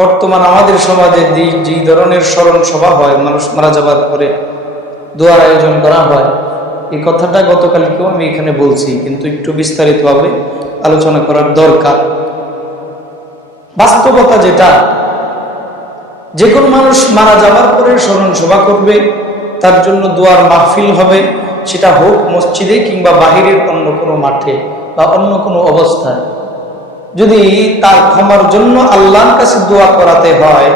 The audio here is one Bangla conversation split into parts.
বর্তমান আমাদের সমাজে যে ধরনের স্মরণ সভা হয়, মানুষ মারা যাবার পরে দোয়ার আয়োজন করা হয়, এই কথাটা গতকালকেও আমি এখানে বলছি, কিন্তু একটু বিস্তারিতভাবে আলোচনা করার দরকার। বাস্তবতা যেটা, যে কোনো মানুষ মারা যাবার পরে স্মরণ সভা করবে, তার জন্য দোয়ার মাহফিল হবে, সেটা হোক মসজিদে কিংবা বাহিরের অন্য কোনো মাঠে বা অন্য কোনো অবস্থায়। যদি তার ক্ষমার জন্য আল্লাহর কাছে দোয়া করাতে হয়,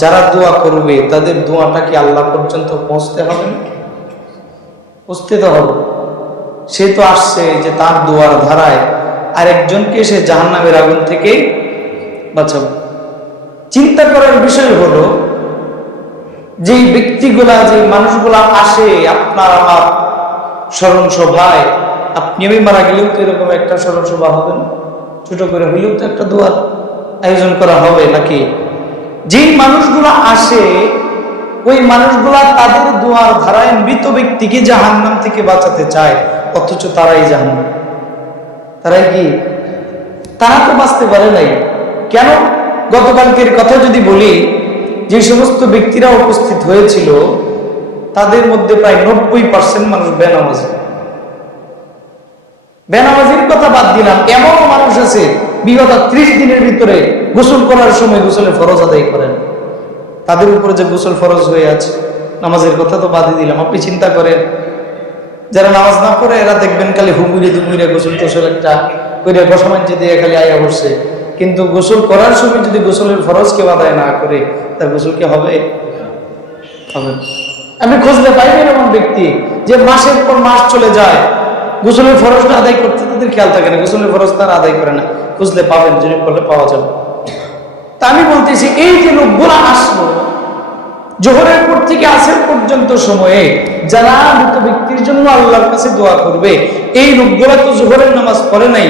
যারা দোয়া করবে তাদের দোয়াটা কি আল্লাহ পর্যন্ত পৌঁছতে হবে না? পৌঁছতে তো হবে। সে তো আসছে যে তার দোয়ার ধারায় আরেকজনকে সে জাহান্নামের আগুন থেকে বাঁচাবে। চিন্তা করার বিষয় হলো, যেই ব্যক্তিগুলা, যে মানুষগুলা আসে আপনার আমার স্মরণ সভায়, আপনি আমি মারা গেলেও তো এরকম একটা স্মরণ সভা হবে না? ছোট করে হইলেও তো একটা দোয়ার আয়োজন করা হবে নাকি? যেই মানুষগুলা আসে, ওই মানুষগুলা তাদের দোয়ার ধারায় মৃত ব্যক্তিকে জাহান্নাম থেকে বাঁচাতে চায়, অথচ তারাই জাহান্নাম। তারাই কি? তারা তো বাঁচতে পারে নাই। কেন? গতকালকের কথা যদি বলি, যে সমস্ত ব্যক্তিরা উপস্থিত হয়েছিল তাদের মধ্যে প্রায় 90% মানুষ বেনামাজি। বেনামাজির কথা বাদ দিলাম, এমন মানুষ আছে বিগত 30 দিনের ভিতরে গোসল করার সময় গোসলের ফরজ আদায় করেন। তাদের উপরে যে গোসল ফরজ হয়ে আছে, নামাজের কথা তো বাদই দিলাম। আপনি চিন্তা করেন, যারা নামাজ না পড়ে এরা দেখবেন খালি হুমুরে দুমুরে গোসল টোসল একটা করে বসমাঞ্চি দিয়ে খালি আয়া বসছে, কিন্তু গোসল করার সময় যদি গোসলের ফরজ কেউ আদায় না করে, তার গোসল কি হবে? হবে। আপনি খুঁজলে পাইবেন এমন ব্যক্তি যে মাসের পর মাস চলে যায়, গোসলের ফরজটা আদায় করতে তাদের খেয়াল থাকে না, গোসলের ফরজ তারা আদায় করে না। খুঁজলে পাবেন, জরিপ করলে পাওয়া যাবে। তা আমি বলতেছি, এই যে লোকগুলা আসলো জোহরের পর থেকে আসর পর্যন্ত সময়ে, যারা মৃত ব্যক্তির জন্য আল্লাহর কাছে দোয়া করবে, এই লোকগুলা তো জোহরের নামাজ পড়ে নাই,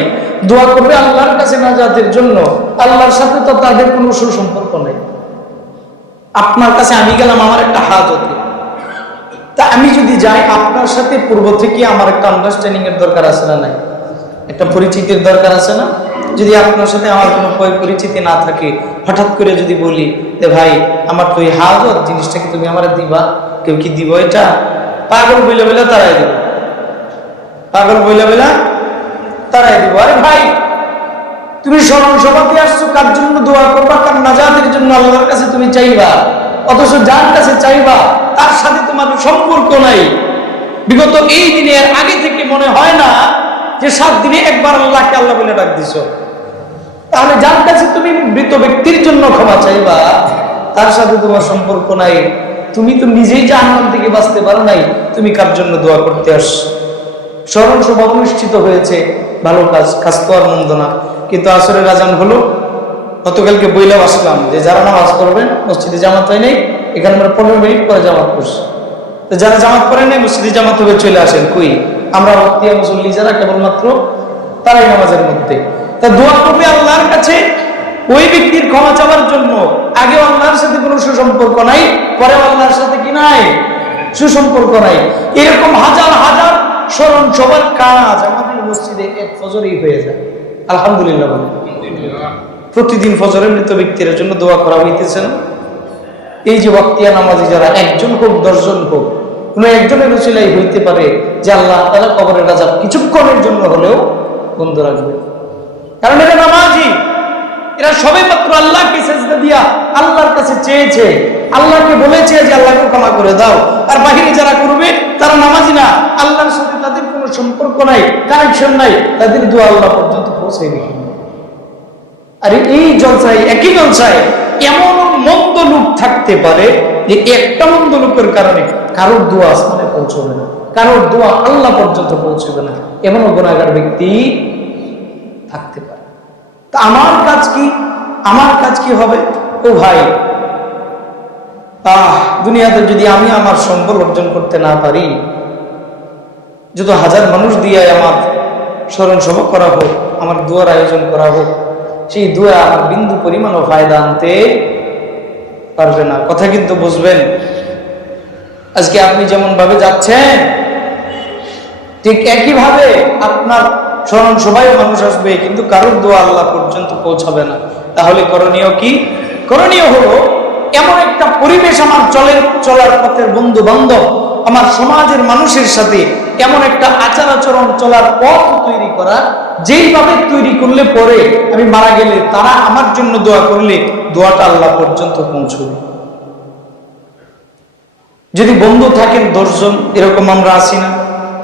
দোয়া করবে আল্লাহর কাছে নাজাতের জন্য। আল্লাহর সাথে তো তাদের কোনো সুসম্পর্ক নেই। আপনার কাছে আমি গেলাম আমার একটা হাজতে, তা আমি যদি যাই, আপনার সাথে পূর্ব থেকে আমার একটা আন্ডারস্ট্যান্ডিং এর দরকার আছে না নাই? একটা পরিচিতির দরকার আছে না? যদি আপনার সাথে আমার কোনো পরিচিতি না থাকে, হঠাৎ করে যদি বলি যে ভাই আমার তো এই হাজত, জিনিসটা কি তুমি আমার দিবা? কেউ কি দিব? এটা পাগল বইলা বইলা তারাই দিব, পাগল বইলা বইলা তারাই দিব। আরে ভাই, তুমি স্মরণ সভাতে আসছো কার জন্য দোয়া করবা? কার নাজাতের জন্য আল্লাহর কাছে তুমি চাইবা, অথচ যার কাছে চাইবা তার সাথে তোমার সম্পর্ক নাই। বিগত এই দিনের আগে থেকে মনে হয় না যে 7 দিনে একবার আল্লাহকে আল্লাহ বলে ডাক দিছো। তাহলে যার কাছে তুমি মৃত ব্যক্তির জন্য ক্ষমা চাইবা, তার সাথে তোমার সম্পর্ক নাই, তুমি তো নিজেই জাহান্নাম থেকে বাঁচতে পারো নাই, তুমি কার জন্য দোয়া করতে আসছো? স্মরণ সভা অনুষ্ঠিত হয়েছে, ভালো কাজ, কাজ তো আর মন্দ না, কিন্তু আসরের আজান হলো। গতকালকে বইলাম আসলাম যে যারা নামাজ পড়বেন, মসজিদে জামাত হয় নাই, এখানে আমরা 15 মিনিট পরে জামাত করছি। তো যারা জামাত পড়েন নাই, মসজিদে জামাত হবে চলে আসেন। কই আমরা বক্তিয়া মুসল্লি যারা, কেবলমাত্র তারাই নামাজের মধ্যে। তা দোয়া করবে আল্লাহর কাছে ওই ব্যক্তির ক্ষমা চাওয়ার জন্য। আগে আল্লাহর সাথে কোনো সুসম্পর্ক নাই, পরে আল্লাহর সাথে কি নাই? সুসম্পর্ক নাই। এরকম হাজার হাজার স্মরণ সবার কাজ আমাদের মসজিদে এক ফজরেই হয়ে যায়। আলহামদুলিল্লাহ। প্রতিদিন ফজরের মৃত ব্যক্তির জন্য দোয়া করা হইতেছে না? এই যে বক্তিয়া নামাজি যারা, একজন হোক 10 জন হোক, কোনো একজনের উসিলাই হইতে পারে যে আল্লাহ তাআলা কবরের আযাব কিছুক্ষণের জন্য হলেও বন্ধ রাখবে। কারণ এরা নামাজি, এরা সবে মাত্র আল্লাহকে সেজদা দিয়া আল্লাহর কাছে চেয়েছে, আল্লাহকে বলেছে যে আল্লাহকে ক্ষমা করে দাও। আর বাহিরে যারা করবে তারা নামাজি না, আল্লাহর সাথে তাদের কোনো সম্পর্ক নাই, কানেকশন নাই, তাদের দোয়া আল্লাহ পর্যন্ত পৌঁছায় নি। আর এই জলসায়, একই জলসায় এমন মন্দ লোক থাকতে পারে যে একটা মন্দ লোকের কারণে কারোর দোয়া আসমানে পৌঁছবে না, কারোর দোয়া আল্লাহ পর্যন্ত পৌঁছবে না, এমনও গুনাহগার ব্যক্তি থাকতে পারে। তা আমার কাজ কি? আমার কাজ কি হবে? ও ভাই, দুনিয়াতে যদি আমি আমার সম্বল অর্জন করতে না পারি, যত হাজার মানুষ দিয়ে আমার স্মরণ সভা করা হোক, আমার দোয়ার আয়োজন করা হোক, সেই দোয়া আমার বিন্দু পরিমাণও ফায়দা আনতে পারবে না। কথা কিন্তু বুঝবেন। আজকে আপনি যেমন ভাবে যাচ্ছেন, ঠিক একইভাবে আপনার স্মরণ সভায় মানুষ আসবে, কিন্তু কারোর দোয়া আল্লাহ পর্যন্ত পৌঁছাবে না। তাহলে করণীয় কি? করণীয় হলো এমন একটা পরিবেশ আমার চলার পথের বন্ধু বান্ধব, আমার সমাজের মানুষের সাথে এমন একটা আচার আচরণ চলার পথ তৈরি করা, যেইভাবে তৈরি করলে পরে আমি মারা গেলে তারা আমার জন্য দোয়া করলে দোয়াটা আল্লাহ পর্যন্ত পৌঁছবে। যদি বন্ধু থাকেন 10 জন, এরকম আমরা আসি না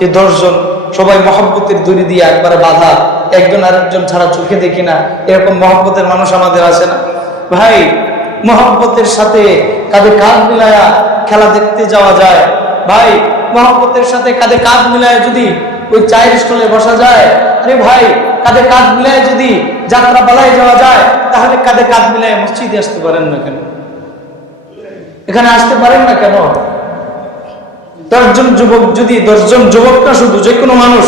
যে 10 জন সবাই মহব্বতের দড়ি দিয়ে একবারে বাঁধা, একজন আরেকজন ছাড়া চোখে দেখি না, এরকম মহব্বতের মানুষ আমাদের আছে না? ভাই, মহব্বতের সাথে কাঁধে কাঁধ মিলায়া খেলা দেখতে যাওয়া যায়। ভাই, মহব্বতের সাথে কাঁধে কাঁধ মিলায় যদি ওই চায়ের স্টলে বসা যায়, আরে ভাই, কাঁধে কাঁধ মিলায় যদি যাত্রা পালায় যাওয়া যায়, তাহলে কাঁধে কাঁধ মিলায় মসজিদে আসতে পারেন না কেন? এখানে আসতে পারেন না কেন? 10 জন যুবক, যদি 10 জন যুবক না, শুধু যে কোনো মানুষ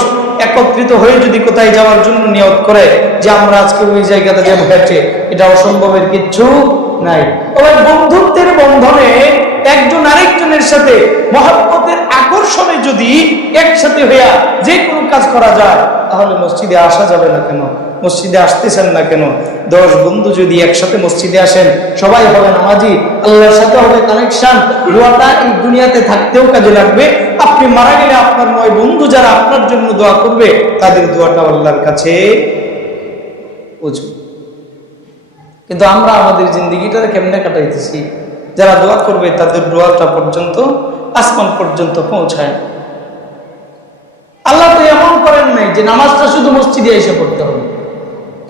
একত্রিত হয়ে যদি কোথায় যাওয়ার জন্য নিয়ত করে যে আমরা আজকে ওই জায়গাতে যাবো, হেঁটে, এটা অসম্ভবের কিচ্ছু নাই। তবে বন্ধুত্বের বন্ধনে একজন আরেকজনের সাথে মহব্বতের আকর্ষণে যদি একসাথে হইয়া যে কোনো কাজ করা যায়, তাহলে মসজিদে আসা যাবে না কেন? মসজিদে আসতেছেন না কেন? 10 বন্ধু যদি একসাথে মসজিদে আসেন, সবাই হবে নামাজি, আল্লাহর সাথে হবে কানেকশন, দোয়াটা এই দুনিয়াতে থাকতেও কাজে লাগবে। আপনি মারা গেলে আপনার 9 বন্ধু যারা আপনার জন্য দোয়া করবে, তাদের দোয়াটা আল্লাহর কাছে পৌঁছবে। কিন্তু আমরা আমাদের জিন্দেগিটা কেমনে কাটাইতেছি? যারা দোয়া করবে তাদের দোয়াটা পর্যন্ত আসমান পর্যন্ত পৌঁছায়। আল্লাহ তো এমন করেন নাই যে নামাজটা শুধু মসজিদে এসে পড়তে হবে,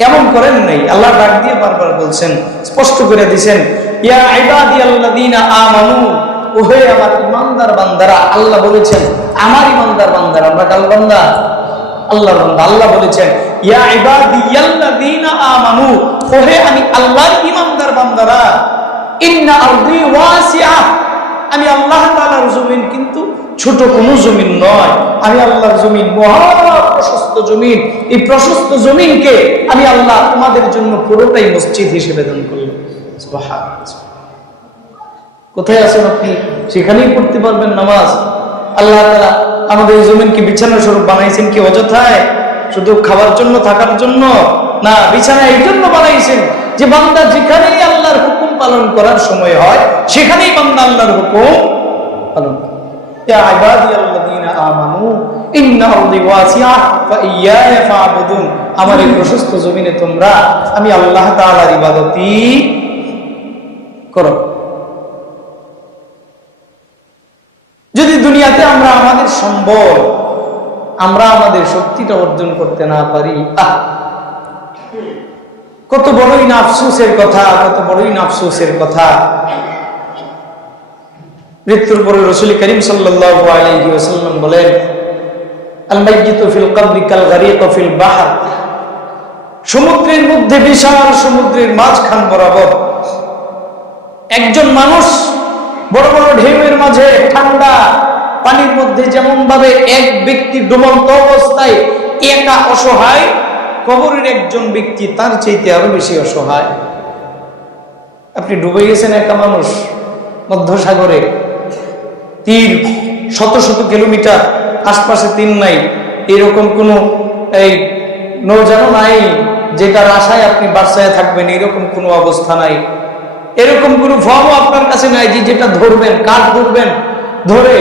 এমন করেন নাই। আল্লাহ ডাক দিয়ে বারবার বলছেন, স্পষ্ট করে দিয়েছেন, ইয়া ইবাদিয়াল্লাযীনা আমানু, ওহে আমার ইমানদার বান্দারা। আল্লাহ বলেছেন আমার ইমানদার বান্দারা, আমরা কাল বান্দা, আল্লাহর বান্দা। আল্লাহ বলেছেন ইয়া ইবাদিয়াল্লাযীনা আমানু, ওহে আমি আল্লাহর ইমানদার বান্দারা, ইন্না আরদি ওয়াসিআ, আমি আল্লাহ তাআলার জমিন কিন্তু ছোট কোনো জমিন নয়। আমি আল্লাহর জমিন মহা প্রশস্ত জমিন। এই প্রশস্ত জমিনকে আমি আল্লাহ তোমাদের জন্য পুরোটাই মসজিদ হিসেবে দান করলাম। সুবহানাল্লাহ। কোথায় আছেন আপনি? সেখানেই পড়তে পারবেন নামাজ। আল্লাহ তাআলা আমাদের এই জমিনকে বিছানা স্বরূপ বানাইছেন কি অযথায়? শুধু খাবার জন্য, থাকার জন্য না, বিছানা এই জন্য বানাইছেন যে বান্দা যেখানেই আল্লাহর হুকুম পালন করার সময় হয়, সেখানেই বান্দা আল্লাহর হুকুম পালন করে। ইয়া ইবাদিয়াল্লাযীনা আমানু ইন্না আরদি ওয়াসিআ ফাইয়ায়া ফা'বুদুন, আমার এই প্রশস্ত জমিনে তোমরা আমি আল্লাহ তাআলার ইবাদতই করো। যদি দুনিয়াতে আমরা আমাদের সম্বল, আমরা আমাদের শক্তিটা অর্জন করতে না পারি, কত বড়ই না আফসোসের কথা, কত বড়ই না আফসোসের কথা। মৃত্যুর পরে রাসূল করিম সাল্লাল্লাহু আলাইহি ওয়াসাল্লাম বলেন, আল মাইয়িতু ফিল কবরি কাল গারিক ফিল বাহর, সমুদ্রের মধ্যে, বিশাল সমুদ্রের মাঝখান বরাবর একজন মানুষ বড় বড় ঢেউয়ের মাঝে ঠান্ডা পানির মধ্যে যেমন ভাবে এক ব্যক্তি ডুবন্ত অবস্থায় একা অসহায়, কবরের একজন ব্যক্তি তার চাইতে আরো বেশি অসহায়। আপনি ডুবে গেছেন একা মানুষ মধ্যসাগরে, তীর শত শত কিলোমিটার, আশপাশে তীর নাই, এরকম কোনো এই নৌযানও নাই যেটার আশায় আপনি বাসায় থাকবেন, এরকম কোনো অবস্থা নাই। এরকম কোনো ফর্মও আপনার কাছে নাই যে যেটা ধরবেন, কাঠ ধরবেন, ধরে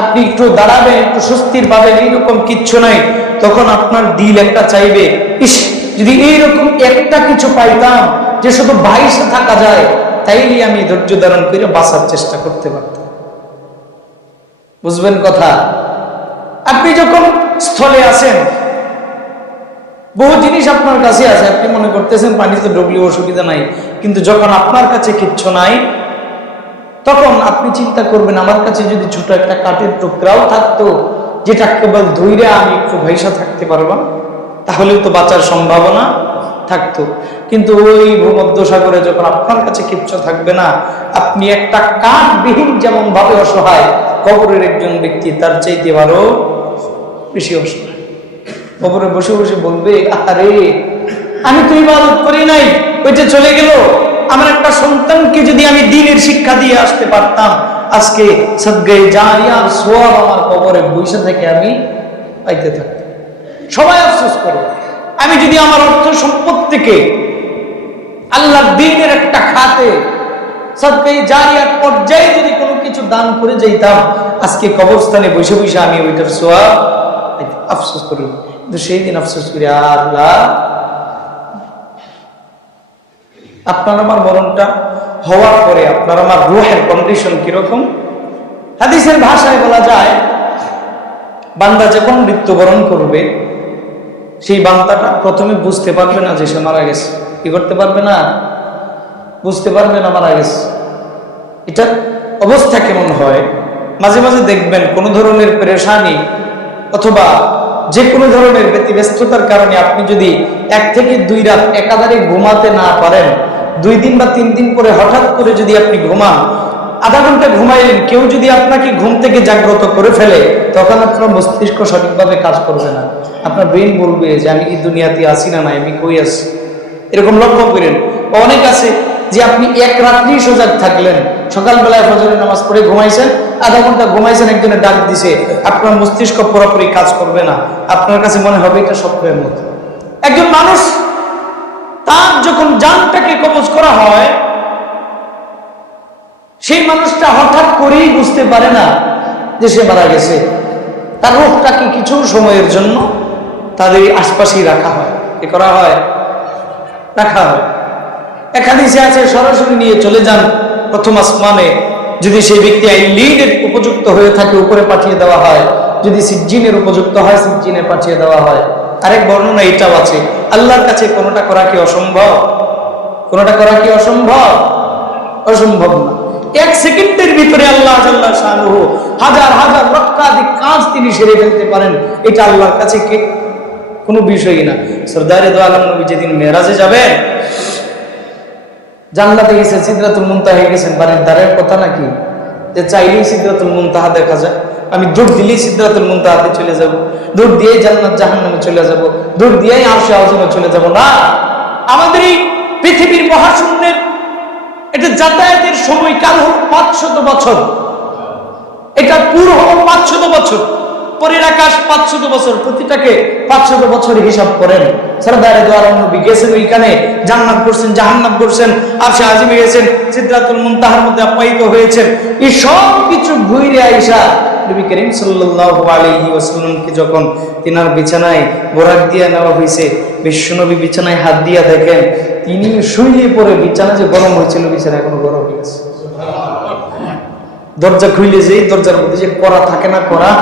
আপনি একটু দাঁড়াবেন, একটু স্বস্তির পাবেন, এইরকম কিচ্ছু নাই। তখন আপনার দিল একটা চাইবে, ইস, যদি এইরকম একটা কিছু পাইতাম যে শুধু বাইশে থাকা যায়, তাইলে আমি ধৈর্য ধারণ করে বাঁচার চেষ্টা করতে পারতাম। বুঝবেন কথা? আপনি যখন স্থলে আছেন, বহু জিনিস আপনার কাছে আছে, আপনি মনে করতেছেন পানিতে ডুবলে অসুবিধা নাই, কিন্তু যখন আপনার কাছে কিচ্ছু নাই, তখন আপনি চিন্তা করবেন, আমার কাছে যদি ছোট একটা কাঠের টুকরাও থাকতো, যেটা কেবল ধৈর্য আমি একটু ভাইসা থাকতে পারবো, তাহলেও তো বাঁচার সম্ভাবনা থাকতো। কিন্তু ওই ভূমধ্যসাগরে যখন আপনার কাছে কিচ্ছু থাকবে না, আপনি একটা কাঠবিহীন যেমন ভাবে অসহায়, কবরের একজন ব্যক্তি তার চাইতে আরো বেশি অসহায়। কবরে বসে বসে বলবে, আরে আমি তো ইবাদত করি নাই, ওইটা চলে গেল। আমার একটা সন্তানকে যদি আমি দ্বীনের শিক্ষা দিয়ে আসতে পারতাম, আজকে সাদগায়ে জারিয়ার সওয়াব আমার কবরে বসে থেকে আমি পাইতে থাকতাম। সবাই আফসোস করে, আমি যদি আমার অর্থ সম্পদ থেকে আল্লাহর দ্বীনের একটা খাতে সদকা জারিয়াত পর্যায়ে যদি কোনো কিছু দান করে যাইতাম, আজকে কবরস্থানে বসে বসে আমি ওইটার সওয়াব আফসোস করি। কিন্তু সেই দিন আফসোস করি, আল্লাহ আপনার আমার মরণটা হওয়ার পরে আপনার আমার রূহের কন্ডিশন কিরকম। হাদিসের ভাষায় বলা যায়, বান্দা যখন মৃত্যুবরণ করবে, সেই বান্দাটা প্রথমে বুঝতে পারবে না যে সে মারা গেছে। কি করতে পারবে না? বুঝতে পারবে না মারা গেছে। এটার অবস্থা কেমন হয়? মাঝে মাঝে দেখবেন কোনো ধরনের পেরেশানি অথবা যে কোনো ধরনের ব্যতিব্যস্ততার কারণে আপনি যদি 1 থেকে 2 রাত একাধারে ঘুমাতে না পারেন, 2 দিন বা 3 দিন পরে হঠাৎ করে যদি আপনি ঘুমান, আধা ঘন্টা ঘুমাইলেন, কেউ যদি আপনাকে ঘুম থেকে জাগ্রত করে ফেলে, তখন আপনার মস্তিষ্ক সঠিকভাবে কাজ করবে না। আপনার ব্রেন বলবে যে আমি কি দুনিয়াতে আছি না নাই, আমি কই আছি। এরকম লক্ষ্য করেন। অনেক আছে যে আপনি 1 রাত্রি সজাগ থাকলেন, সকালবেলায় ফজরের নামাজ পড়ে ঘুমাইছেন, আধা ঘন্টা ঘুমাইছেন, একজনের ডাক দিছে, আপনার মস্তিষ্ক পুরোপুরি কাজ করবে না। আপনার কাছে মনে হবে এটা স্বপ্নের মতো। একজন মানুষ তার যখন জানটাকে কবজ করা হয়, সেই মানুষটা হঠাৎ করেই বুঝতে পারে না যে সে মারা গেছে। তার রূহটাকে কিছু সময়ের জন্য তাদের আশপাশেই রাখা হয়। কি করা হয়? রাখা হয়। এক হাদিসে আছে, সরাসরি নিয়ে চলে যান প্রথম আসমানে। যদি সেই ব্যক্তি আইলিনের উপযুক্ত হয়ে থাকে, উপরে পাঠিয়ে দেওয়া হয়। যদি সিজ্জিনের উপযুক্ত হয়, সিজ্জিনে পাঠিয়ে দেওয়া হয়। আরেক বর্ণনা এটাও আছে, আল্লাহর কাছে কোনোটা করা কি অসম্ভব? কোনোটা করা কি অসম্ভব? অসম্ভব না। 1 সেকেন্ডের ভিতরে আল্লাহ জাল্লা শানুহু হাজার হাজার লক্ষাধিক কাজ তিনি সেরে ফেলতে পারেন। এটা আল্লাহর কাছে কি কোনো বিষয়ই না। সরদারে দো আলম নবী যেদিন মেরাজে যাবেন, জান্নাতে গেছেন, সিদরাতুল মুনতাহা গেছেন, বাড়ির দ্বারের কথা নাকি যে চাইলেই সিদরাতুল মুনতাহা দেখা যায়। আমি দৌড় দিলেই সিদরাতুল মুনতাহাতে চলে যাব, দৌড় দিয়েই জান্নাত জাহান্নামে চলে যাব, দৌড় দিয়েই আরশে আযমে চলে যাব। না, আমাদের এই পৃথিবীর মহাশূন্যের এটা যাতায়াতের সময়কাল হল 500 বছর। এটা পুরো হল 500 বছর। পরের আকাশ 500 বছর, প্রতিটাকে 500 বছর হিসাব করেন। সরদারে দো আলম নবী গেছেন, ওইখানে জান্নাত করছেন, জাহান্নাম করছেন, আরশে আযমে গেছেন, সিদরাতুল মুনতাহার মধ্যে আপ্যায়িত হয়েছেন। এই সব কিছু ঘুরে আইসা নবী করিম সাল্লাল্লাহু আলাইহি ওয়াসাল্লামকে যখন তিনার বিছানায় বোরাক দিয়ে নেওয়া হয়েছে, বিশ্বনবী বিছানায় হাত দিয়া দেখেন তিনি শুয়ে পড়ে, বিছানা যে গরম হয়েছিল, বিছানা এখনো গরম হয়ে গেছে। দরজা খুলে যেই দরজার মধ্যে যে কড়া থাকে না, কড়া,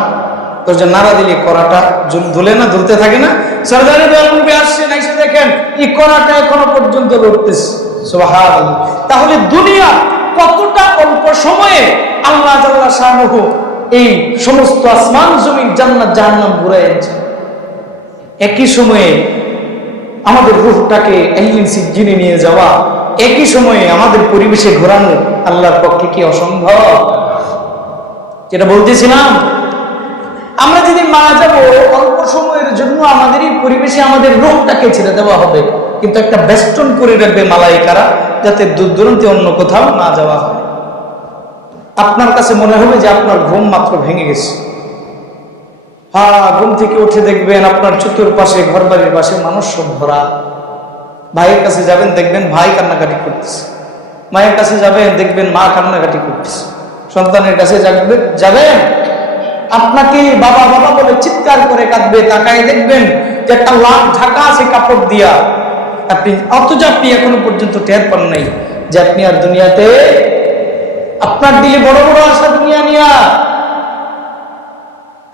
দরজা নাড়া দিলে কড়াটা দুলে না, দুলতে থাকে না। সরদারে দো আলম নবী আসছেন, এসে দেখেন এই কড়াটা এখনো পর্যন্ত লড়তেছে। সুবহানাল্লাহ। তাহলে দুনিয়া কতটা অল্প সময়ে আল্লাহ জাল্লা শানুহু এই সমস্ত আসমান জমিন জান্নাত জাহান্নাম ঘুরাইছে। একই সময়ে আমাদের রূহটাকে আইলিন সিজ্জিনে নিয়ে যাওয়া, একই সময়ে আমাদের পরিবেশে ঘোরানো আল্লাহর পক্ষে কি অসম্ভব? যেটা বলতেছিলাম, আমরা যদি মারা যাব, অল্প সময়ের জন্য আমাদের এই পরিবেশে আমাদের রূহটাকে ছেড়ে দেওয়া হবে, কিন্তু একটা বেষ্টন করে রাখবে মালাইকারা, যাতে দূর দূরান্তে অন্য কোথাও না যাওয়া হয়। আপনার কাছে মনে হবে যে আপনার ঘুম মাত্র ভেঙে গেছে। ঘুম থেকে উঠে দেখবেন আপনার চতুর্পাশে, ঘর বাড়ির পাশে মানুষ সব ভরা। ভাইয়ের কাছে যাবেন, দেখবেন ভাই কান্নাকাটি করতেছে। মায়ের কাছে যাবেন, দেখবেন মা কান্নাকাটি করতেছে। সন্তানের কাছে যাবেন, আপনাকে বাবা বাবা বলে চিৎকার করে কাঁদবে। তাকায় দেখবেন যে একটা লাখ ঢাকা আছে কাপড় দিয়া। অথচ আপনি এখনো পর্যন্ত টের পান নাই যে আপনি আর দুনিয়াতে, আপনার দিলে বড় বড় আশা দুনিয়া নিয়া,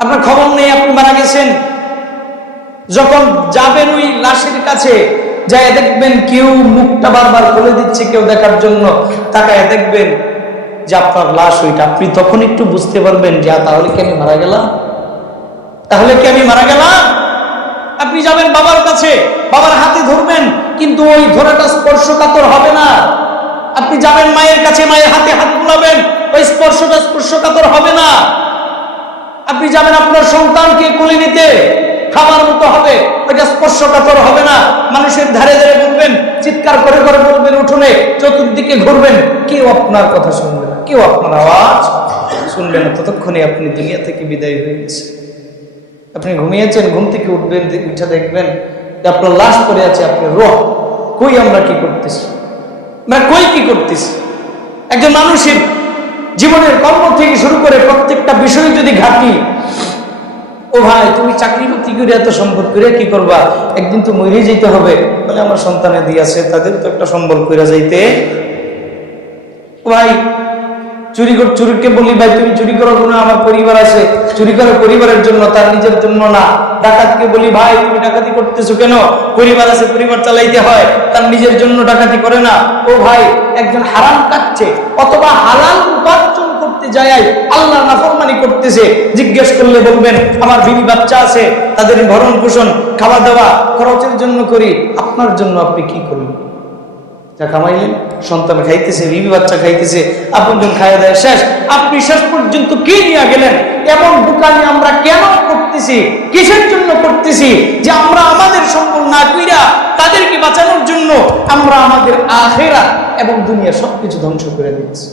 আপনার খবর নেই আপনি মারা গেছেন। যখন যাবেন ওই লাশের কাছে, যায় দেখবেন কেউ মুখটা বারবার খুলে দিচ্ছে কেউ দেখার জন্য, তাকায় দেখবেন যে আপনার লাশ ওইটা। আপনি তখন একটু বুঝতে পারবেন যে তাহলে কি আমি মারা গেলাম, তাহলে কি আমি মারা গেলাম। আপনি যাবেন বাবার কাছে, বাবার হাতে ধরবেন, কিন্তু ওই ধরাটা স্পর্শকাতর হবে না। আপনি যাবেন মায়ের কাছে, মায়ের হাতে হাত বুলাবেন, ওই স্পর্শটা স্পর্শকাতর হবে না। আপনি যাবেন আপনার সন্তানকে কোলে নিতে, খাবার মতো হবে, ওইটা স্পর্শকাতর হবে না। মানুষের ধারে ধারে বলবেন, চিৎকার করে করে বলবেন, উঠোনে চতুর্দিকে ঘুরবেন, কেউ আপনার কথা শুনবে না, কেউ আপনার আওয়াজ শুনবে না। ততক্ষণে আপনি দুনিয়া থেকে বিদায় হয়ে গেছে। আপনি ঘুমিয়েছেন, ঘুম থেকে উঠবেন, উঠে দেখবেন যে আপনার লাশ পড়ে আছে, আপনার রূহ কই, আমরা কি করতেছি। আমরা কই কি করতেছি? একজন মানুষের জীবনের কর্ম থেকে শুরু করে প্রত্যেকটা বিষয় যদি ঘাটি, ও ভাই তুমি চাকরি বাকরি করে এত সম্পদ করে কি করবা, একদিন তো মরে যেতে হবে, বলে আমার সন্তানের দিয়ে আছে তাদের তো একটা সম্বল করে যাইতে। ও ভাই চুরিকে বলি ভাই তুমি চুরি করো না, আমার পরিবার আছে, চুরি করো পরিবারের জন্য, তার নিজের জন্য না। ডাকাতকে বলি ভাই তুমি ডাকাতি করতেছো কেন, পরিবার আছে পরিবার চালাইতে হয়, তার নিজের জন্য ডাকাতি করে না। ও ভাই একজন হারাম খাচ্ছে অথবা হালাল উপার্জন করতে যায় আল্লাহ নাফরমানি করতেছে, জিজ্ঞেস করলে বলবেন আমার বিবি বাচ্চা আছে, তাদের ভরণ পোষণ খাওয়া দাওয়া খরচের জন্য করি। আপনার জন্য আপনি কি করলেন? যা কামাইলেন, সন্তান খাইতেছে, বিবি বাচ্চা খাইতেছে, আপনজন খাইয়া দেয় শেষ, আপনি শেষ পর্যন্ত কি নিয়ে গেলেন? এমন দোকানি আমরা কেন করতেছি, কিসের জন্য করতেছি? যে আমরা আমাদের সম্পদ না কইরা তাদেরকে বাঁচানোর জন্য আমরা আমাদের আখিরাত এবং দুনিয়া সবকিছু ধ্বংস করে দিচ্ছি।